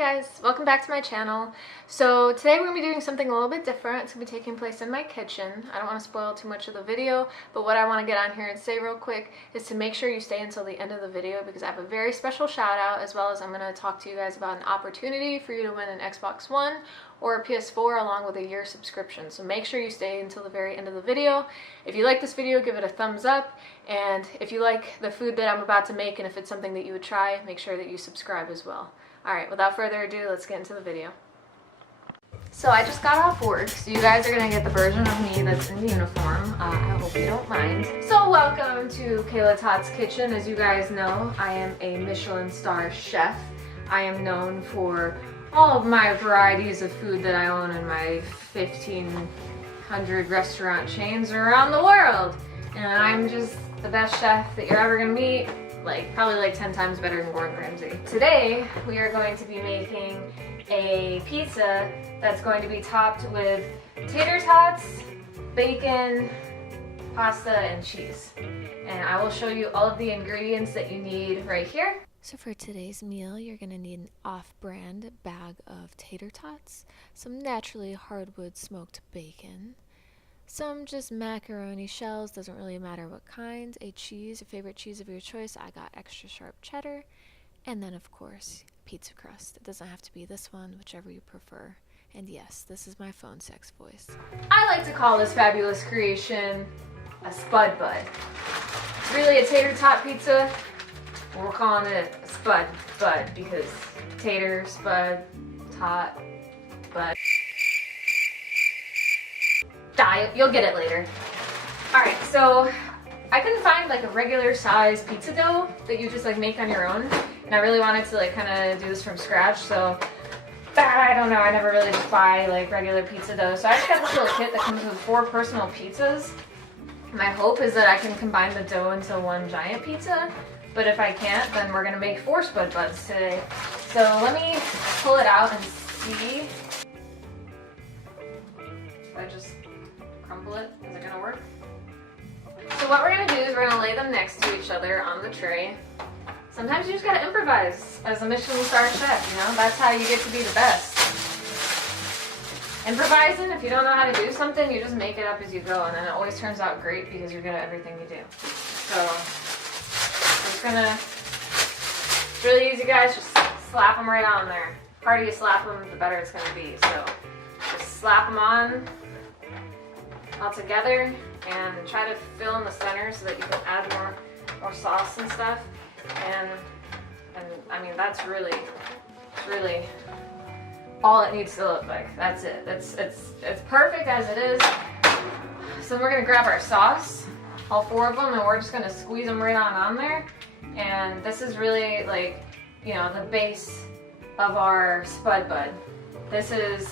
guys, welcome back to my channel. So today we're going to be doing something a little bit different. It's going to be taking place in my kitchen. I don't want to spoil too much of the video, but what I want to get on here and say real quick is to make sure you stay until the end of the video because I have a very special shout out, as well as I'm going to talk to you guys about an opportunity for you to win an Xbox One or a PS4 along with a year subscription. So make sure you stay until the very end of the video. If you like this video, give it a thumbs up, and if you like the food that I'm about to make and if it's something that you would try, make sure that you subscribe as well. Alright, without further ado, let's get into the video. So I just got off work, so you guys are going to get the version of me that's in uniform. I hope you don't mind. So welcome to Kayla Todd's Kitchen. As you guys know, I am a Michelin star chef. I am known for all of my varieties of food that I own in my 1,500 restaurant chains around the world. And I'm just the best chef that you're ever going to meet. Probably 10 times better than Gordon Ramsay. Today, we are going to be making a pizza that's going to be topped with tater tots, bacon, pasta, and cheese. And I will show you all of the ingredients that you need right here. So for today's meal, you're going to need an off-brand bag of tater tots, some naturally hardwood smoked bacon, some just macaroni shells, doesn't really matter what kind, a cheese, your favorite cheese of your choice. I got extra sharp cheddar, and then of course pizza crust. It doesn't have to be this one, whichever you prefer. And yes, this is my phone sex voice. I like to call this fabulous creation a spud bud. It's really a tater tot pizza. We're calling it a spud bud because tater, spud, tot, bud. You'll get it later. Alright, so I couldn't find a regular size pizza dough that you just make on your own, and I really wanted to kind of do this from scratch, so I don't know, I never really just buy regular pizza dough, so I just got this little kit that comes with 4 personal pizzas. My hope is that I can combine the dough into one giant pizza, but if I can't, then we're gonna make 4 spud buds today. So let me pull it out and see. I just crumble it. Is it gonna work? So what we're gonna do is we're gonna lay them next to each other on the tray. Sometimes you just gotta improvise as a Michelin star chef, you know? That's how you get to be the best. Improvising, if you don't know how to do something, you just make it up as you go, and then it always turns out great because you're good at everything you do. So I'm just gonna, it's really easy guys, just slap them right on there. The harder you slap them, the better it's gonna be. So just slap them on all together and try to fill in the center so that you can add more sauce and stuff. And I mean that's really all it needs to look like. That's it. It's perfect as it is. So we're gonna grab our sauce, all 4 of them, and we're just gonna squeeze them right on there. And this is really the base of our spud bud. This is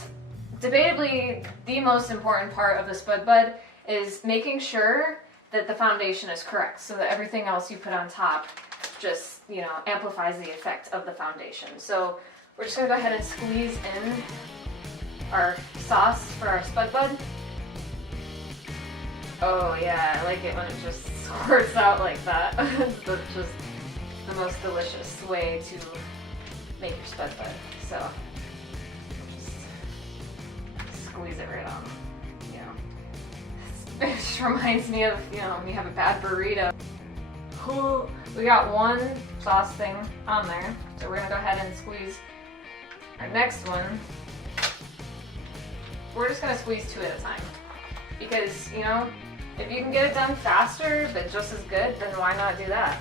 debatably the most important part of the spud bud, is making sure that the foundation is correct so that everything else you put on top just, amplifies the effect of the foundation. So we're just gonna go ahead and squeeze in our sauce for our spud bud. Oh yeah, I like it when it just squirts out like that. It's just the most delicious way to make your spud bud. So squeeze it right on. It just reminds me of, when you have a bad burrito. Ooh, we got 1 sauce thing on there, so we're gonna go ahead and squeeze our next one. We're just gonna squeeze 2 at a time because, if you can get it done faster but just as good, then why not do that?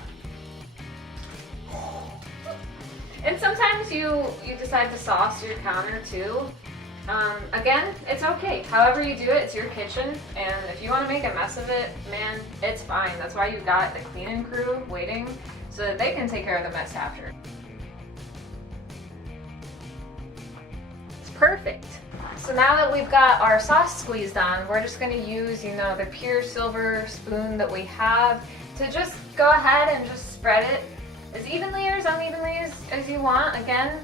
And sometimes you decide to sauce your counter too. Again, it's okay. However you do it, it's your kitchen, and if you want to make a mess of it, man, it's fine. That's why you got the cleaning crew waiting so that they can take care of the mess after. It's perfect. So now that we've got our sauce squeezed on, we're just going to use, the pure silver spoon that we have to just go ahead and just spread it as evenly or as unevenly as you want. Again,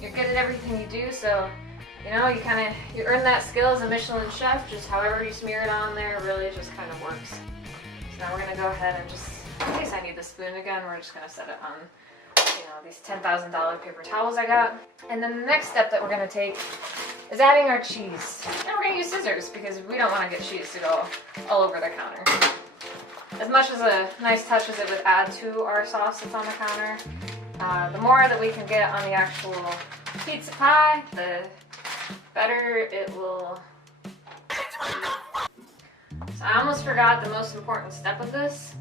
you're good at everything you do, so you earn that skill as a Michelin chef. Just however you smear it on there really just kind of works. So now we're gonna go ahead and just, in case I need the spoon again, we're just gonna set it on the these $10,000 paper towels I got. And then the next step that we're gonna take is adding our cheese. And we're gonna use scissors because we don't wanna get cheese to go all over the counter. As much as a nice touch as it would add to our sauce that's on the counter, the more that we can get on the actual pizza pie, the better it will. So I almost forgot the most important step of this.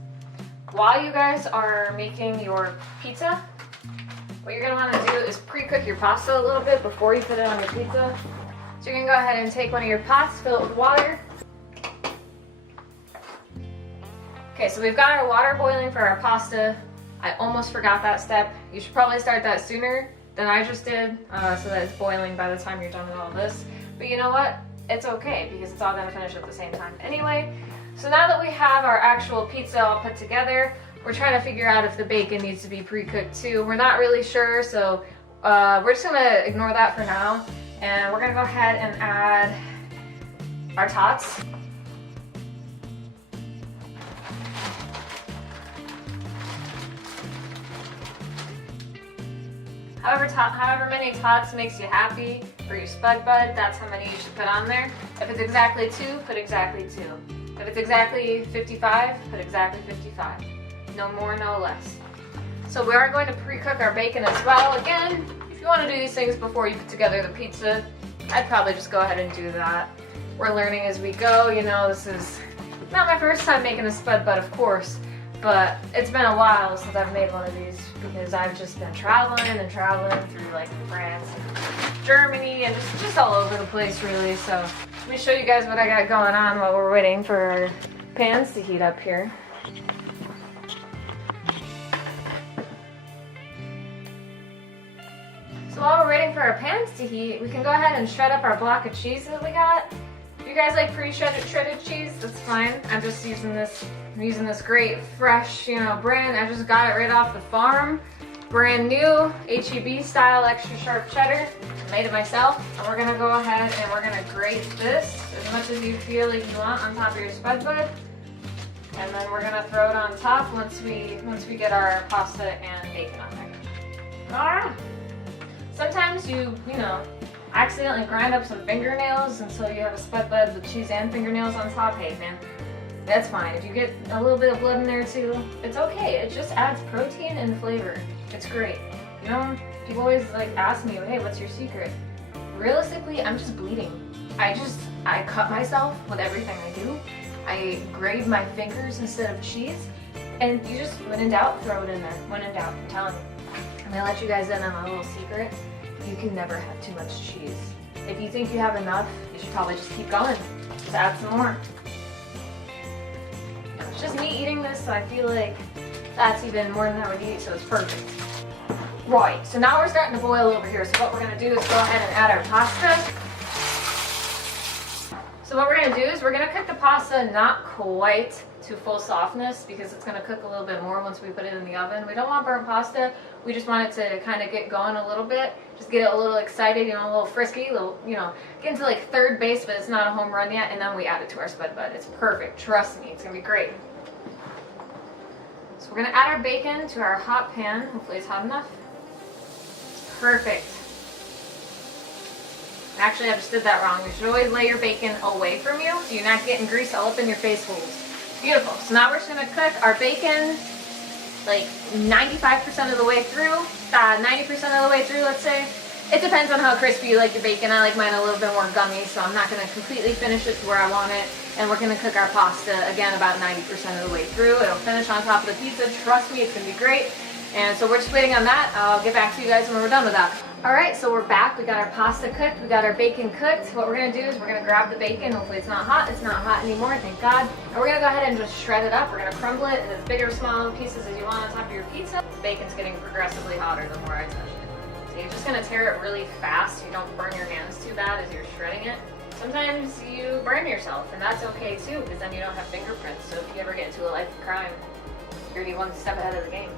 While you guys are making your pizza, what you're gonna wanna do is pre-cook your pasta a little bit before you put it on your pizza. So you're gonna go ahead and take one of your pots, fill it with water. Okay, so we've got our water boiling for our pasta. I almost forgot that step. You should probably start that sooner than I just did, so that it's boiling by the time you're done with all this. But you know what? It's okay because it's all gonna finish at the same time anyway. So now that we have our actual pizza all put together, we're trying to figure out if the bacon needs to be pre-cooked too. We're not really sure, so we're just gonna ignore that for now. And we're gonna go ahead and add our tots. However many tots makes you happy for your spud bud, that's how many you should put on there. If it's exactly 2, put exactly 2. If it's exactly 55, put exactly 55. No more, no less. So we are going to pre-cook our bacon as well. Again, if you want to do these things before you put together the pizza, I'd probably just go ahead and do that. We're learning as we go. You know, this is not my first time making a spud bud, of course, but it's been a while since I've made one of these because I've just been traveling through like France and Germany and just all over the place really. So let me show you guys what I got going on while we're waiting for our pans to heat up here. So while we're waiting for our pans to heat, we can go ahead and shred up our block of cheese that we got. If you guys like shredded cheese, that's fine. I'm just using this. I'm using this great fresh, brand. I just got it right off the farm. Brand new, HEB style extra sharp cheddar. I made it myself. And we're gonna go ahead and we're gonna grate this as much as you feel like you want on top of your spud bud. And then we're gonna throw it on top once we get our pasta and bacon on there. Sometimes you accidentally grind up some fingernails and so you have a spud bud with cheese and fingernails on top. Hey man, that's fine. If you get a little bit of blood in there too, it's okay. It just adds protein and flavor. It's great. People always ask me, hey, what's your secret? Realistically, I'm just bleeding. I cut myself with everything I do. I grate my fingers instead of cheese. And you just, when in doubt, throw it in there. When in doubt, I'm telling you. I'm gonna let you guys in on a little secret. You can never have too much cheese. If you think you have enough, you should probably just keep going. Just add some more. It's just me eating this, so I feel like that's even more than I would eat, so it's perfect. Right, so now we're starting to boil over here. So what we're gonna do is go ahead and add our pasta. So what we're gonna do is we're gonna cook the pasta not quite to full softness because it's gonna cook a little bit more once we put it in the oven. We don't want burnt pasta. We just want it to kind of get going a little bit. Just get it a little excited, a little frisky, get into third base, but it's not a home run yet, and then we add it to our spud bud. It's perfect, trust me, it's gonna be great. So we're gonna add our bacon to our hot pan. Hopefully it's hot enough. Perfect. Actually, I just did that wrong. You should always lay your bacon away from you so you're not getting grease all up in your face holes. Beautiful. So now we're just gonna cook our bacon 95% of the way through, 90% of the way through, let's say. It depends on how crispy you like your bacon. I like mine a little bit more gummy, so I'm not gonna completely finish it to where I want it. And we're gonna cook our pasta, again, about 90% of the way through. It'll finish on top of the pizza. Trust me, it's gonna be great. And so we're just waiting on that. I'll get back to you guys when we're done with that. All right, so we're back. We got our pasta cooked. We got our bacon cooked. What we're gonna do is we're gonna grab the bacon. Hopefully it's not hot. It's not hot anymore, thank God. And we're gonna go ahead and just shred it up. We're gonna crumble it in as big or small pieces as you want on top of your pizza. The bacon's getting progressively hotter the more I touch it. So you're just gonna tear it really fast so you don't burn your hands too bad as you're shredding it. Sometimes you burn yourself, and that's okay too, because then you don't have fingerprints. So if you ever get into a life of crime, you're already one step ahead of the game.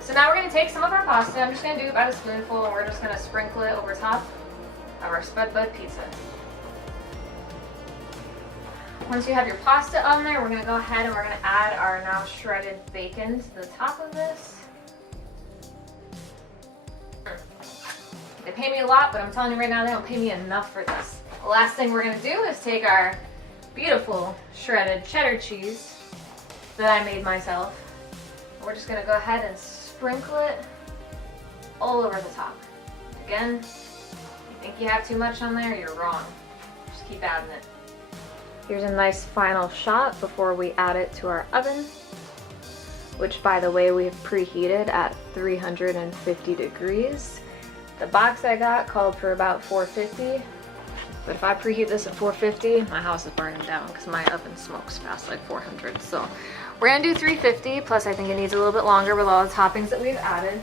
So now we're going to take some of our pasta. I'm just going to do about a spoonful, and we're just going to sprinkle it over top of our spud bud pizza. Once you have your pasta on there, we're going to go ahead and we're going to add our now shredded bacon to the top of this. They pay me a lot, but I'm telling you right now, they don't pay me enough for this. The last thing we're gonna do is take our beautiful shredded cheddar cheese that I made myself. We're just gonna go ahead and sprinkle it all over the top. Again, if you think you have too much on there, you're wrong. Just keep adding it. Here's a nice final shot before we add it to our oven, which by the way, we've preheated at 350 degrees. The box I got called for about 450, but if I preheat this at 450, my house is burning down because my oven smokes past like 400. So we're gonna do 350, plus I think it needs a little bit longer with all the toppings that we've added.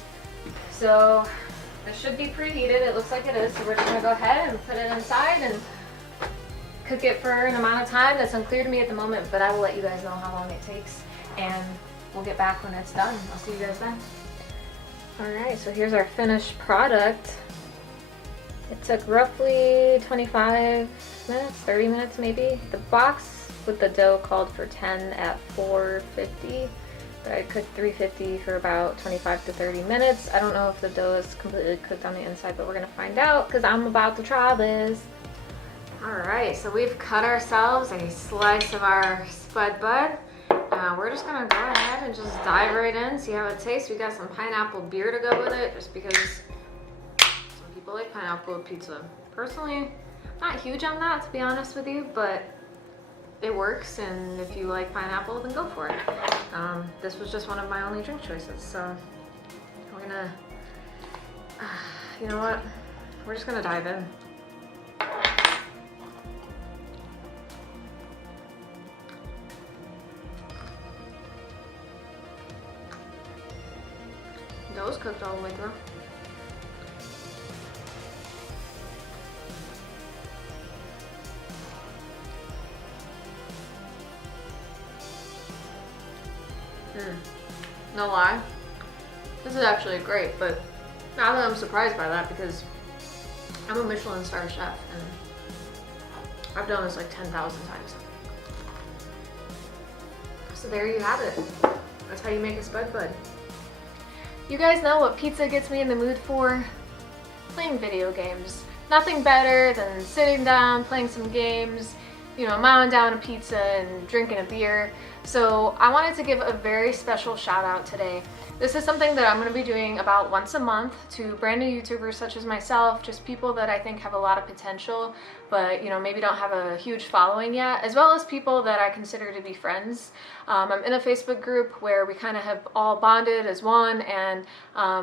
So this should be preheated, it looks like it is, so we're just gonna go ahead and put it inside and cook it for an amount of time that's unclear to me at the moment, but I will let you guys know how long it takes, and we'll get back when it's done. I'll see you guys then. Alright, so here's our finished product. It took roughly 25 minutes, 30 minutes maybe. The box with the dough called for 10 at 450, but I cooked 350 for about 25 to 30 minutes. I don't know if the dough is completely cooked on the inside, but we're gonna find out because I'm about to try this. Alright, so we've cut ourselves a slice of our spud bud. We're just gonna go ahead and just dive right in, see how it tastes. We got some pineapple beer to go with it, just because some people like pineapple with pizza. Personally, not huge on that, to be honest with you, but it works, and if you like pineapple, then go for it. This was just one of my only drink choices, so we're gonna, you know what? We're just gonna dive in. Dough's cooked all the way through. No lie, this is actually great, but now that I'm surprised by that because I'm a Michelin star chef and I've done this like 10,000 times. So there you have it. That's how you make a spud bud. You guys know what pizza gets me in the mood for? Playing video games. Nothing better than sitting down, playing some games, you know, mowing down a pizza and drinking a beer. So I wanted to give a very special shout out today. This is something that I'm going to be doing about once a month to brand new YouTubers such as myself, just people that I think have a lot of potential, but you know, maybe don't have a huge following yet, as well as people that I consider to be friends. I'm in a Facebook group where we kind of have all bonded as one, and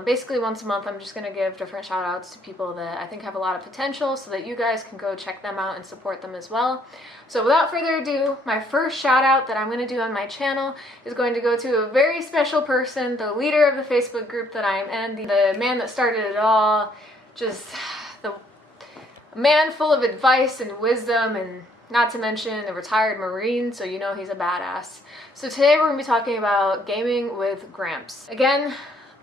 basically once a month I'm just going to give different shout outs to people that I think have a lot of potential so that you guys can go check them out and support them as well. So without further ado, my first shout out that I'm going to do on my channel is going to go to a very special person, the leader of the Facebook group that I am in, the man that started it all, just the man full of advice and wisdom, and not to mention a retired Marine, so you know he's a badass. So today we're going to be talking about gaming with Gramps. Again,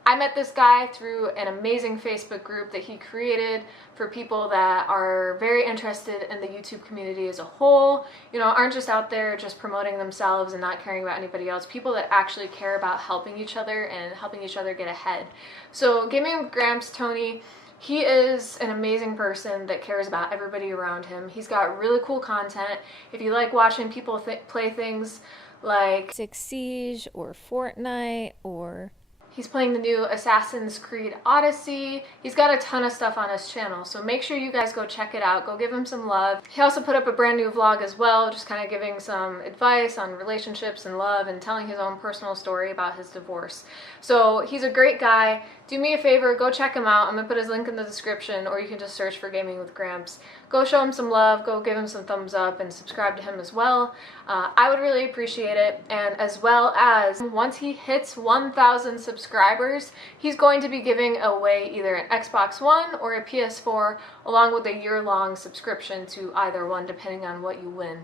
I met this guy through an amazing Facebook group that he created for people that are very interested in the YouTube community as a whole, you know, aren't just out there just promoting themselves and not caring about anybody else, people that actually care about helping each other and helping each other get ahead. So Gaming with Gramps, Tony, he is an amazing person that cares about everybody around him. He's got really cool content. If you like watching people play things like Six Siege or Fortnite, or he's playing the new Assassin's Creed Odyssey. He's got a ton of stuff on his channel, so make sure you guys go check it out. Go give him some love. He also put up a brand new vlog as well, just kind of giving some advice on relationships and love and telling his own personal story about his divorce. So he's a great guy. Do me a favor, go check him out. I'm gonna put his link in the description, or you can just search for Gaming with Gramps. Go show him some love, go give him some thumbs up, and subscribe to him as well. I would really appreciate it. And as well as, once he hits 1,000 subscribers, he's going to be giving away either an Xbox One or a PS4, along with a year-long subscription to either one, depending on what you win.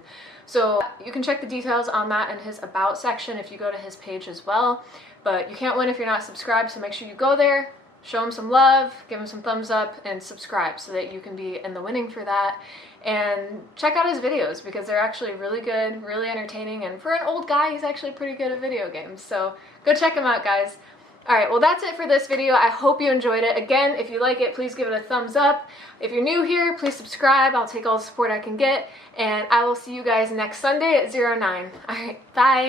So you can check the details on that in his About section if you go to his page as well. But you can't win if you're not subscribed, so make sure you go there, show him some love, give him some thumbs up, and subscribe so that you can be in the winning for that. And check out his videos because they're actually really good, really entertaining, and for an old guy, he's actually pretty good at video games. So go check him out, guys. Alright, well that's it for this video. I hope you enjoyed it. Again, if you like it, please give it a thumbs up. If you're new here, please subscribe. I'll take all the support I can get. And I will see you guys next Sunday at 09. Alright, bye!